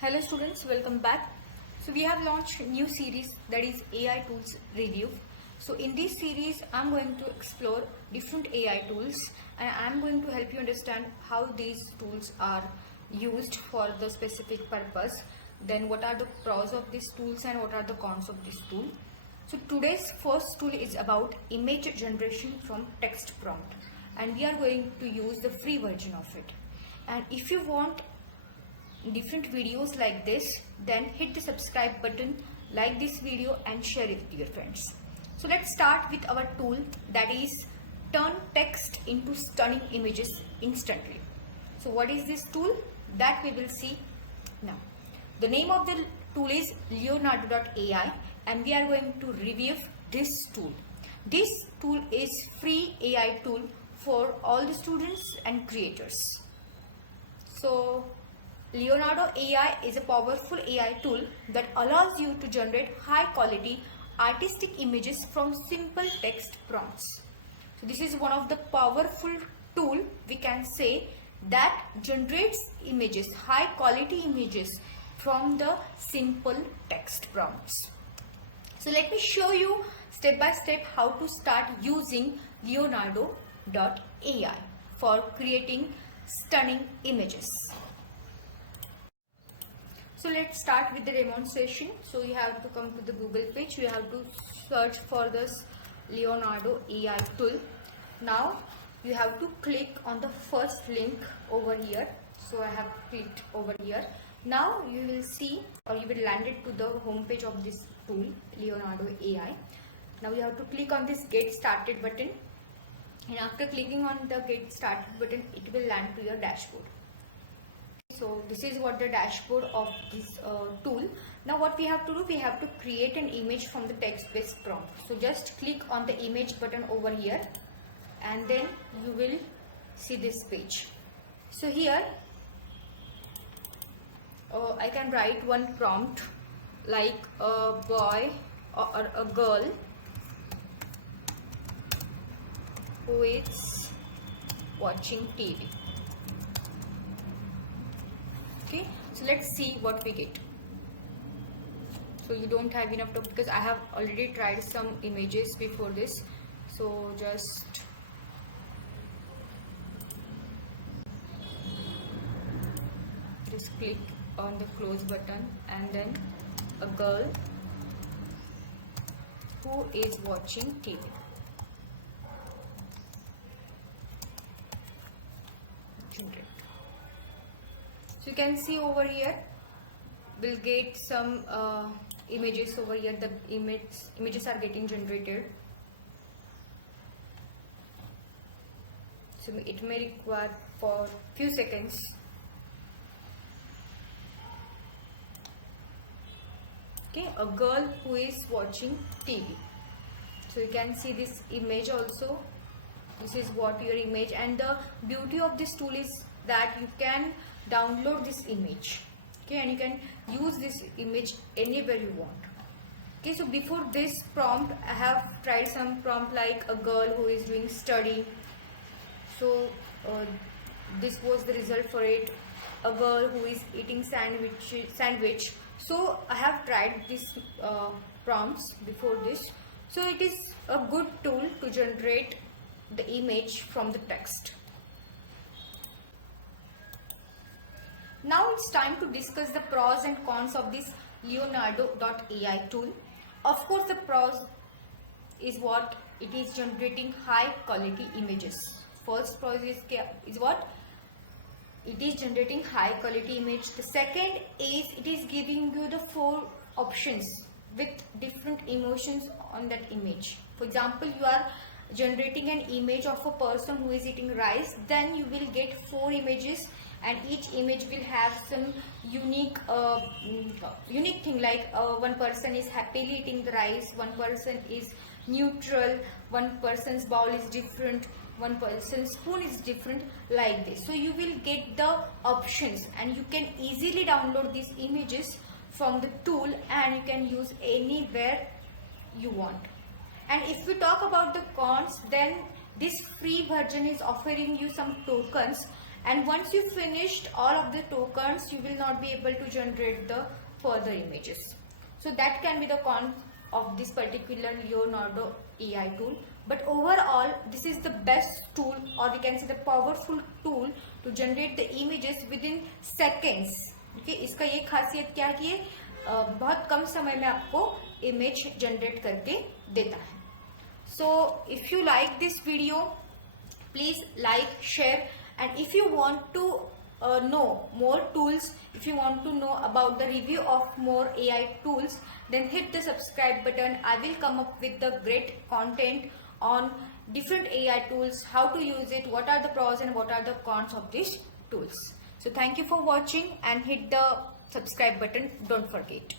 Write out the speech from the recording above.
Hello students, welcome back. So we have launched a new series, that is AI tools review. So in this series I'm going to explore different AI tools and I'm going to help you understand how these tools are used for the specific purpose, then what are the pros of these tools and what are the cons of this tool. So today's first tool is about image generation from text prompt, and we are going to use the free version of it. And if you want different videos like this, then hit the subscribe button, like this video and share it with your friends. So let's start with our tool, that is turn text into stunning images instantly. So what is this tool? That we will see now. The name of the tool is leonardo.ai and we are going to review this tool. This tool is free AI tool for all the students and creators. So Leonardo AI is a powerful AI tool that allows you to generate high quality artistic images from simple text prompts. So this is one of the powerful tool, we can say, that generates images, high quality images from the simple text prompts. So let me show you step by step how to start using leonardo.ai for creating stunning images. So let's start with the demonstration. So you have to come to the Google page. You have to search for this Leonardo AI tool. Now you have to click on the first link over here. So I have clicked over here. Now you will see, or you will land it to the home page of this tool, Leonardo AI. Now you have to click on this Get Started button. And after clicking on the Get Started button, it will land to your dashboard. So this is what the dashboard of this tool. Now what we have to do, we have to create an image from the text-based prompt. So just click on the image button over here and then you will see this page. So here I can write one prompt like a boy or a girl who is watching TV. Okay, so let's see what we get. So you don't have enough time because I have already tried some images before this. So just click on the close button and then a girl who is watching TV. So you can see over here, we'll get some images over here. The images are getting generated. So it may require for few seconds. Okay, a girl who is watching TV. So you can see this image also. This is what your image, and the beauty of this tool is that you can download this image, okay, and you can use this image anywhere you want. Okay, so before this prompt I have tried some prompt like a girl who is doing study. So this was the result for it. A girl who is eating sandwich. So I have tried these prompts before this. So it is a good tool to generate the image from the text. Now it's time to discuss the pros and cons of this leonardo.ai tool. Of course, the pros is what it is generating high quality images. First pro is what? It is generating high quality image. The second is it is giving you the 4 options with different emotions on that image. For example, you are generating an image of a person who is eating rice, then you will get 4 images and each image will have some unique thing, like one person is happily eating the rice, one person is neutral, one person's bowl is different, one person's spoon is different, like this. So you will get the options and you can easily download these images from the tool and you can use anywhere you want. And if we talk about the cons, then this free version is offering you some tokens and once you finished all of the tokens, you will not be able to generate the further images. So that can be the con of this particular Leonardo AI tool. But overall, this is the best tool, or we can say the powerful tool to generate the images within seconds. Okay, इसका ये खासियत क्या है कि ये बहुत कम समय में आपको इमेज जनरेट करके देता है. So if you like this video, please like, share, and if you want to know more tools, if you want to know about the review of more AI tools, then hit the subscribe button. I will come up with the great content on different AI tools, how to use it, what are the pros and what are the cons of these tools. So thank you for watching and hit the subscribe button, don't forget.